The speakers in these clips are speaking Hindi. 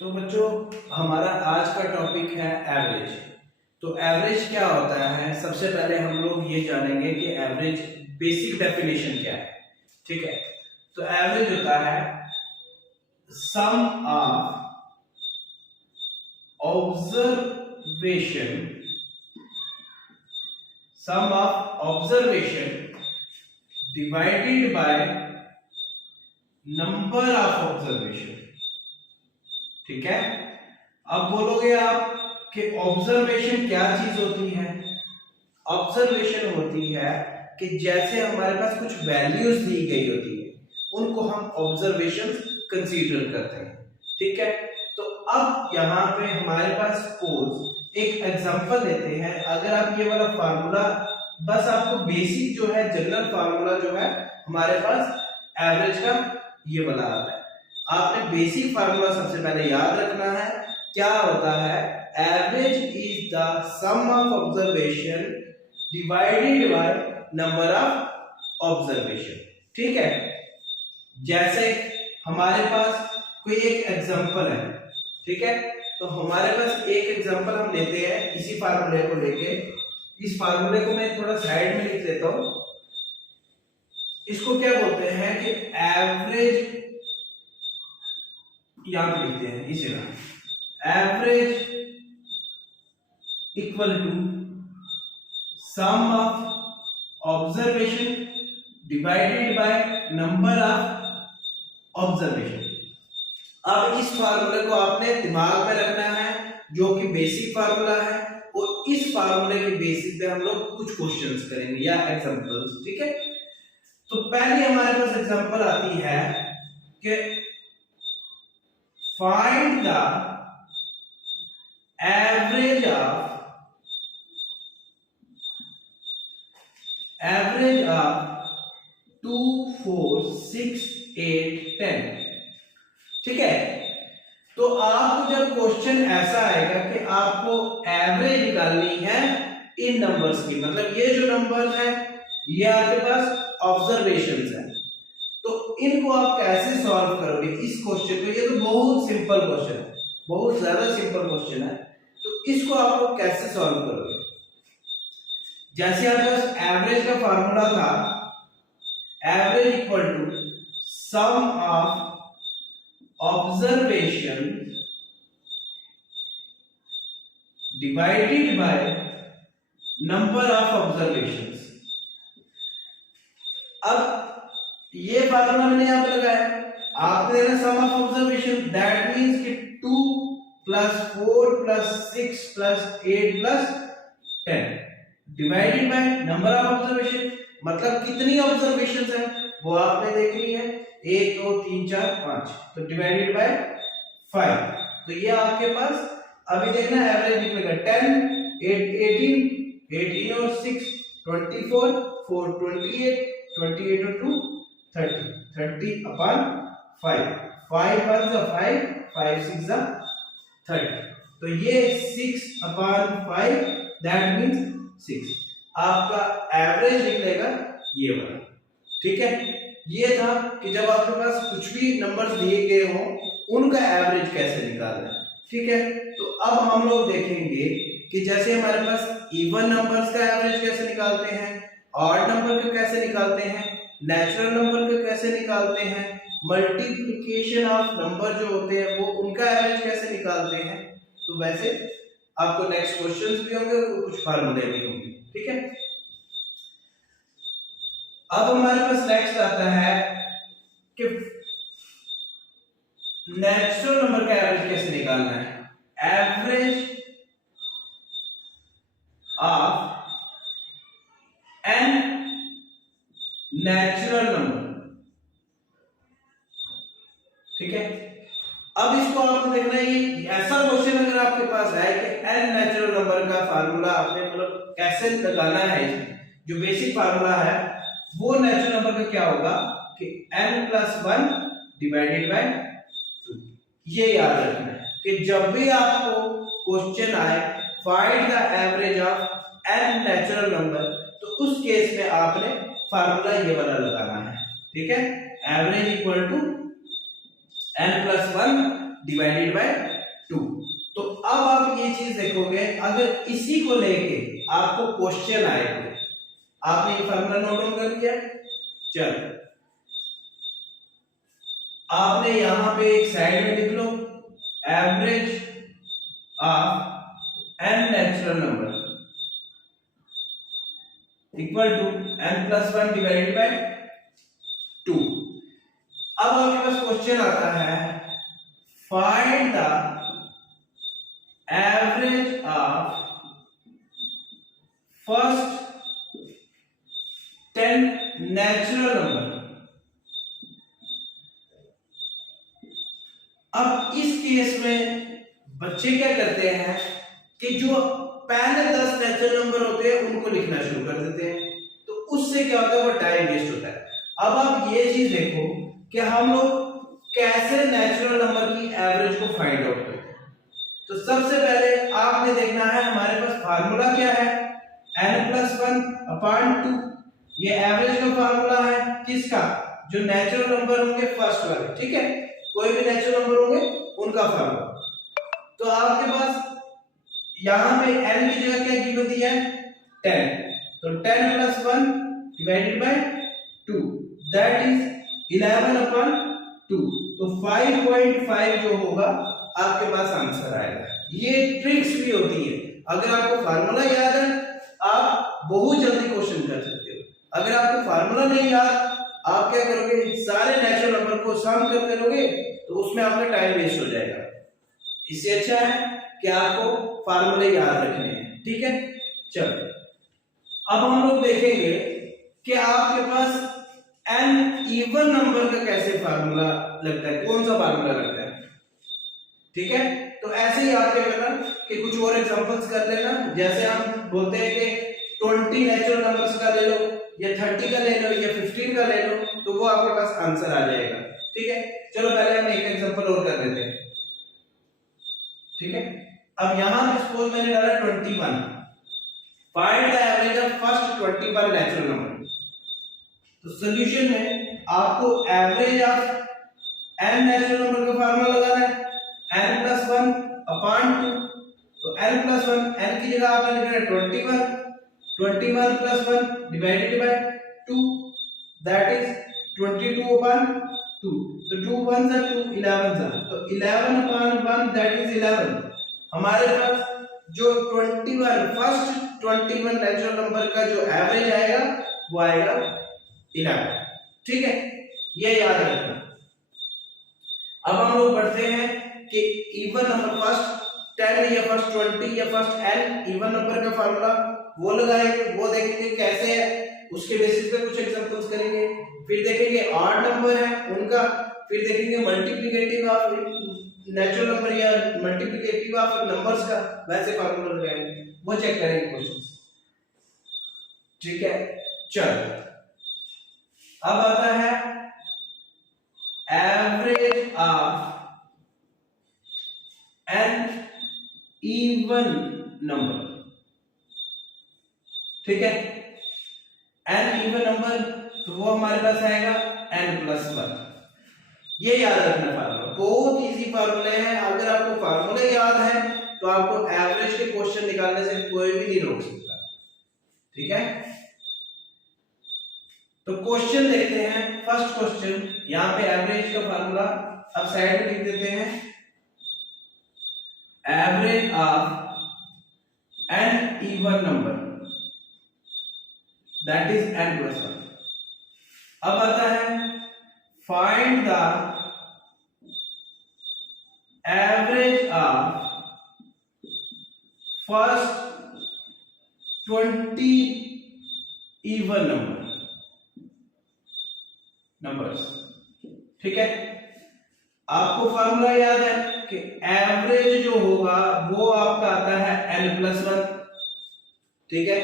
तो बच्चों हमारा आज का टॉपिक है एवरेज। तो एवरेज क्या होता है, सबसे पहले हम लोग ये जानेंगे कि एवरेज बेसिक डेफिनेशन क्या है। ठीक है, तो एवरेज होता है sum of observation divided by number of observation. ठीक है, अब बोलोगे आप कि ऑब्जर्वेशन क्या चीज होती है। ऑब्जर्वेशन होती है कि जैसे हमारे पास कुछ वैल्यूज दी गई होती है उनको हम ऑब्जर्वेशन कंसीडर करते हैं। ठीक है, तो अब यहाँ पे हमारे पास सपोज एक एग्जांपल लेते हैं। अगर आप ये वाला फार्मूला, बस आपको बेसिक जो है जनरल फार्मूला जो है हमारे पास एवरेज का ये वाला आता है। आपने बेसिक फार्मूला सबसे पहले याद रखना है। क्या होता है, average is the sum of observation divided by number of observation. ठीक है, जैसे हमारे पास कोई एक एग्जांपल है। ठीक है, तो हमारे पास एक एग्जांपल हम लेते हैं इसी फार्मूले को लेके। इस फार्मूले को मैं थोड़ा साइड में लिख देता हूं। इसको क्या बोलते हैं कि एवरेज, यहां पे लिखते हैं इसे ना, average equal to sum of observation divided by number of observation. अब इस फार्मूले को आपने दिमाग में रखना है, जो कि बेसिक फार्मूला है, और इस फार्मूले के बेसिस पे हम लोग कुछ क्वेश्चंस करेंगे या एग्जांपल्स। ठीक है, तो पहली हमारे पास एग्जांपल आती है कि find the average of 2, 4, 6, 8, 10। ठीक है, तो आपको जब क्वेश्चन ऐसा आएगा कि आपको एवरेज निकालनी है इन नंबर्स की, मतलब ये जो नंबर है ये आपके पास ऑब्जर्वेशंस है, तो इनको आप कैसे सॉल्व करोगे इस क्वेश्चन को। ये तो बहुत सिंपल क्वेश्चन है, बहुत ज्यादा सिंपल क्वेश्चन है, तो इसको आप लोग कैसे सॉल्व करोगे। जैसे आपके पास एवरेज का फार्मूला था, average equal to sum of observation divided by number of observations. अब ये फार्मूला मैंने यहां पे लगाया, आपने देना sum of observation, that means कि 2 plus 4 plus 6 plus 8 plus 10 divided by number of observation, मतलब कितनी ऑब्जर्वेशंस है वो आपने देखनी है, 1 2 3 4 5, तो डिवाइडेड बाय 5। तो ये आपके पास अभी देखना एवरेज निकलेगा 10 18 और 6 24 4 28 28 और 2 30 upon 5 5 1 is 5 5 6 is 30, तो ये 6 upon 5 that means 6 आपका एवरेज निकलेगा ये वाला। ठीक है, ये था कि जब आपके पास कुछ भी नंबर्स दिए गए हो उनका एवरेज कैसे निकालना है। ठीक है, तो अब हम लोग देखेंगे कि जैसे हमारे पास इवन नंबर्स का एवरेज कैसे निकालते हैं, ऑड नंबर का कैसे निकालते हैं, नेचुरल नंबर का कैसे निकालते हैं, मल्टीप्लिकेशन ऑफ नंबर जो होते हैं वो उनका एवरेज कैसे निकालते हैं। तो वैसे आपको नेक्स्ट क्वेश्चंस भी होंगे और कुछ फार्मूले भी होंगे। ठीक है, अब हमारे पास नेक्स्ट आता है कि नेचुरल नंबर का एवरेज कैसे निकालना है। Average of n natural number. ठीक है, अब इसको आपको देखना है, ऐसा क्वेश्चन अगर आपके पास है कि एन नेचुरल नंबर का फार्मूला आपने मतलब कैसे लगाना है, जो बेसिक फार्मूला है वो नेचुरल नंबर का क्या होगा कि n प्लस 1 डिवाइडेड बाय 2। ये याद रखना है कि जब भी आपको क्वेश्चन आए find the average of n natural number, तो उस केस में आपने फार्मूला ये वाला लगाना है। ठीक है, average equal to n plus 1 divided by 2। तो अब आप ये चीज देखोगे, अगर इसी को लेके आपको क्वेश्चन आए तो आपने ये फार्मूला नोट डाउन कर लिया। चलो आपने यहां पे एक साइड में लिख लो, average of n natural number equal to n+1 divided by 2। अब आपके पास क्वेश्चन आता है, find the average of first 10 natural number. अब इस केस में बच्चे क्या करते हैं कि जो पहले 10 नेचुरल नंबर होते हैं उनको लिखना शुरू कर देते हैं, तो उससे क्या होता है, वो टाइम वेस्ट होता है। अब आप ये चीज देखो कि हम लोग कैसे नेचुरल नंबर की एवरेज को फाइंड आउट करते हैं। तो सबसे पहले आपने देखना है हमारे पास फार्मूला क्या है, n+1/2। ये एवरेज का फार्मूला है किसका, जो नेचुरल नंबर होंगे फर्स्ट वाले, ठीक है, कोई भी नेचुरल नंबर होंगे उनका फार्मूला। तो आपके पास यहां पे n की जगह क्या गिवन दी है, 10। तो 10+1 डिवाइडेड बाय 2 दैट इज 11/2। तो 5.5 जो होगा आपके पास आंसर आएगा। ये ट्रिक्स भी होती है, अगर आपको फार्मूला याद है आप बहुत जल्दी क्वेश्चन कर सकते हो। अगर आपको फार्मूला नहीं याद, आप क्या करोगे, सारे नेचुरल नंबर को सम करते रहोगे तो उसमें आपका टाइम वेस्ट हो जाएगा। इससे अच्छा है कि आपको फार्मूले याद रखने हैं, ठीक है। चलो अब हम लोग देखेंगे कि आपके पास n इवन नंबर का कैसे फार्मूला लगता है, कौन सा फार्मूला लगता है, ठीक है। तो ऐसे ही आप क्या करना कि कुछ और एग्जांपल्स कर लेना, जैसे हम बोलते हैं कि 20 नेचुरल नंबर्स का ले लो, या 30 का ले लो, या 15 का ले लो, तो वो आपके पास आंसर आ जाएगा, ठीक है। चलो पहले हम एक एग्जांपल और कर लेते हैं, ठीक है। अब यहां सपोज मैंने डाला 21, find the average of first 21 natural number. तो सॉल्यूशन में आपको average of n natural number का फार्मूला लगाना है, n+1/2। तो n+1, n की जगह आपने लिखना है 21, 21+1 डिवाइडेड बाय 2 दैट इज 22/2। तो 2 1 जा 2 11 जा, तो 11/1 दैट इज 11। हमारे पास जो 21 फर्स्ट 21 नेचुरल नंबर का जो एवरेज आएगा वो आएगा 11, ठीक है, ये याद रखना। अब हम लोग बढ़ते हैं कि इवन नंबर फर्स्ट 10 या फर्स्ट 20 या फर्स्ट n इवन नंबर का फार्मूला वो लगाएंगे, वो देखेंगे कैसे है, उसके बेसिस पे कुछ एग्जांपल्स करेंगे। फिर देखेंगे ऑड नंबर है उनका, फिर देखेंगे मल्टीप्लिकेटिव ऑफ नेचुरल नंबर या मल्टीप्लिकेटिव ऑफ नंबर्स का, वैसे फार्मूला लगाएंगे, वो चेक करेंगे क्वेश्चंस, ठीक है। चलो अब आता है average of n even number, ठीक है। एन इवन नंबर तो वो हमारे पास आएगा n+1। ये याद रखना फार्मूला, बहुत इजी फार्मूले हैं। अगर आपको फार्मूले याद है तो आपको एवरेज के क्वेश्चन निकालने से कोई भी नहीं रोक सकता, ठीक है। तो क्वेश्चन देखते हैं। फर्स्ट क्वेश्चन, यहां पे एवरेज का फार्मूला अब साइड में लिख देते हैं, average of n even number that is n+1। अब आता है find the average of first 20 even numbers, ठीक है। आपको फार्मूला याद है कि एवरेज जो होगा वो आपका आता है n+1, ठीक है।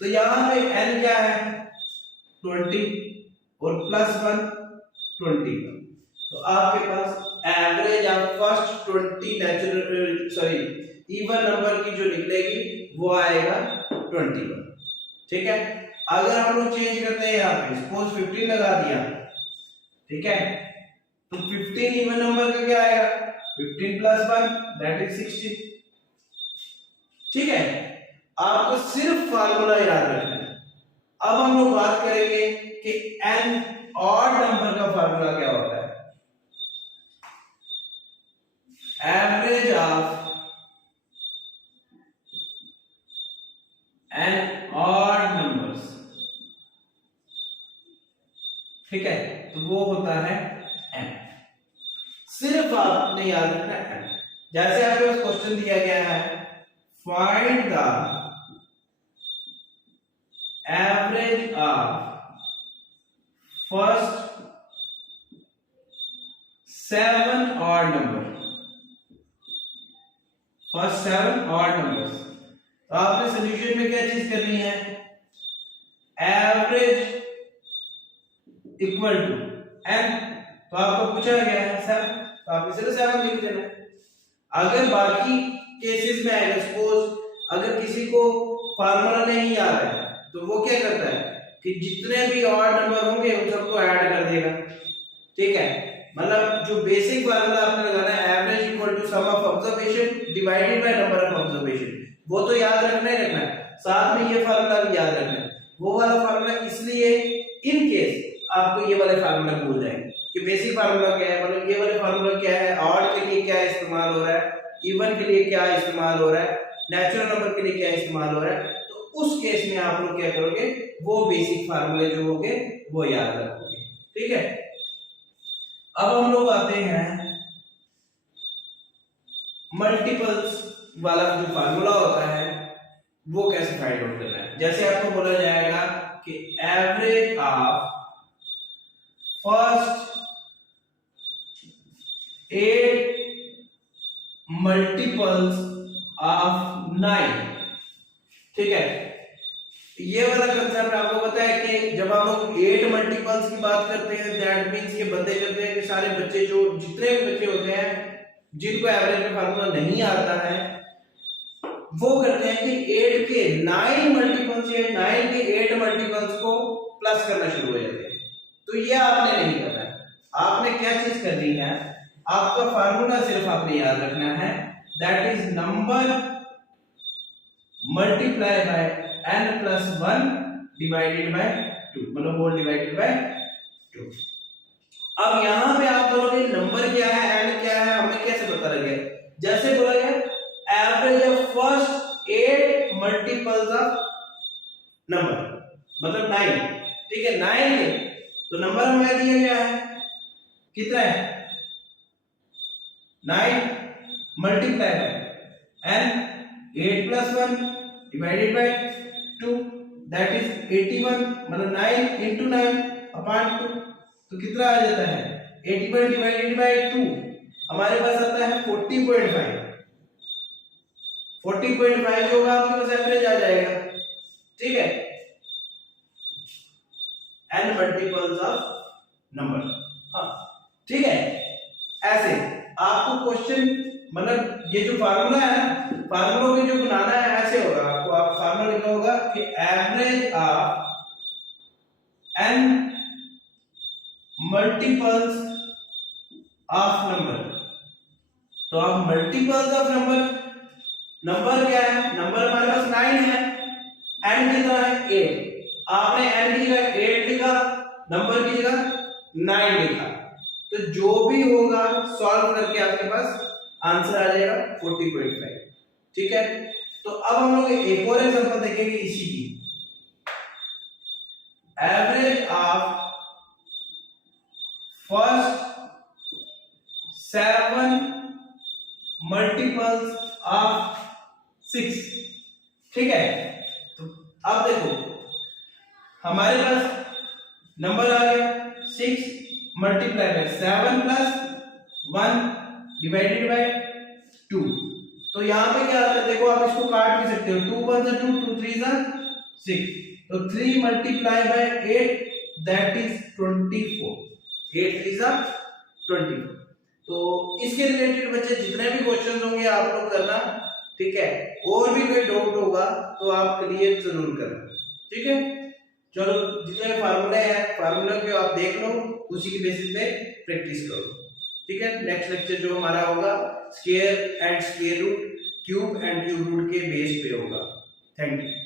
तो यहां पे n क्या है 20 और +1 21। तो आपके पास average of first 20 natural even number की जो निकलेगी वो आएगा 21, ठीक है। अगर हम लोग चेंज करते हैं यहाँ पे सपोज 15 लगा दिया, ठीक है, तो 15 इवन नंबर का क्या आएगा 15 प्लस 1 दैट इज 16। ठीक है, आपको सिर्फ फार्मूला याद रखना है। अब हम लोग बात करेंगे कि एन ऑड नंबर का फार्मूला क्या होता है। Average of n odd numbers, ठीक है, तो वो होता है एन। सिर्फ आपने याद रखना है एन। जैसे आपके पास क्वेश्चन दिया गया है, find the average of first 7 odd number, first 7 odd numbers. तो आपने सॉल्यूशन में क्या चीज करनी है, एवरेज इक्वल टू एन। तो आपको पूछा गया है 7, तो आप इसे 7 लिख देना। अगर बाकी केसेस में आएगा, सपोज अगर किसी को फार्मूला नहीं आ रहा है, तो वो क्या करता है कि जितने भी ऑड नंबर होंगे उन सबको ऐड कर देगा। ठीक है, मतलब जो बेसिक फार्मूला आपने लगाना है, average equal to sum of observation divided by number of observation, वो तो याद रखना ही रखना है, साथ में ये फार्मूला भी याद रखना है। वो वाला फार्मूला इसलिए इन केस आपको ये वाले फार्मूला भूल जाएंगे कि बेसिक फार्मूला क्या है, मतलब ये वाले फार्मूला क्या है, ऑड के लिए क्या इस्तेमाल हो रहा है, इवन के लिए क्या इस्तेमाल हो रहा है, नेचुरल नंबर के लिए क्या इस्तेमाल हो रहा है। तो उस केस में आप लोग क्या करोगे, वो बेसिक फार्मूले जो होंगे वो याद रखोगे। ठीक है, अब हम लोग आते हैं मल्टीपल्स वाला जो फार्मूला होता है वो कैसे फाइंड आउट करना है। जैसे आपको बोला जाएगा कि average of first 8 multiples of 9। ठीक है, ये वाला कंसेप्ट आपको पता है कि जब हम लोग 8 मल्टीपल्स की बात करते हैं, दैट मींस ये बंदे करते हैं कि सारे बच्चे जो जितने भी बच्चे होते हैं जिनको एवरेज में फार्मूला नहीं आता है, वो करते हैं कि 8 के 9 मल्टीपल्स या 9 के 8 मल्टीपल्स को प्लस करना शुरू हो जाते हैं। तो ये आपने नहीं करना है। आपने क्या चीज करनी है, आपका फार्मूला सिर्फ आपने याद रखना है, that is number multiply by n plus 1 divided by 2, मतलब होल डिवाइडेड बाय 2। अब यहां पे आप बोलोगे नंबर क्या है, n क्या है, हमें कैसे पता लगेगा। जैसे बोला गया average of first 8 multiples of number, मतलब 9। ठीक है, 9 है तो नंबर हमें दिया गया है कितना है, 9 multiply by n 8 plus 1 divided by 2, that is 81, मतलब 9 into 9 अपॉन 2। तो कितना आ जाता है, 81 डिवाइडेड बाय 2 हमारे पास आता है 40.5। 40.5 जो होगा आपके पास एवरेज आ जाएगा। ठीक है, n मल्टीपल्स ऑफ नंबर। हाँ ठीक है, ऐसे आपको क्वेश्चन, मतलब ये जो फार्मूला है ना, फार्मूलों के जो बनाना है ऐसे होगा। आपको आप फार्मूला लिखा होगा कि average of n multiples of number. तो आप मल्टीपल्स ऑफ नंबर क्या है, नंबर हमारे पास 9 है, n कितना है 8, आपने n की जगह 8 लिखा, नंबर की जगह 9 लिखा, तो जो भी होगा सॉल्व करके आपके पास आंसर आ जाएगा 40.5। ठीक है, तो अब हम लोग एक और एग्जांपल देखेंगे इसी की। Average of first 7 multiples of 6। ठीक है, तो अब देखो हमारे पास नंबर आ गया 6 multiply by 7 plus 1 divided by 2। तो यहां पे क्या आता है, देखो आप इसको काट भी सकते हो, 2 1 जा 2, 2 3 जा 6, तो 3 मल्टीप्लाई बाय 8 दैट इज 24, 8 3 जा 24। तो इसके रिलेटेड बच्चे जितने भी क्वेश्चंस होंगे आप लोग करना। ठीक है, और भी कोई डाउट होगा तो आप क्लियर जरूर करना। ठीक है, चलो जितने फार्मूले हैं फार्मूले को आप देख लो, उसी के बेसिस पे प्रैक्टिस करो। ठीक है, नेक्स्ट लेक्चर जो हमारा होगा square and square root, cube and cube root के बेस पे होगा। Thank you.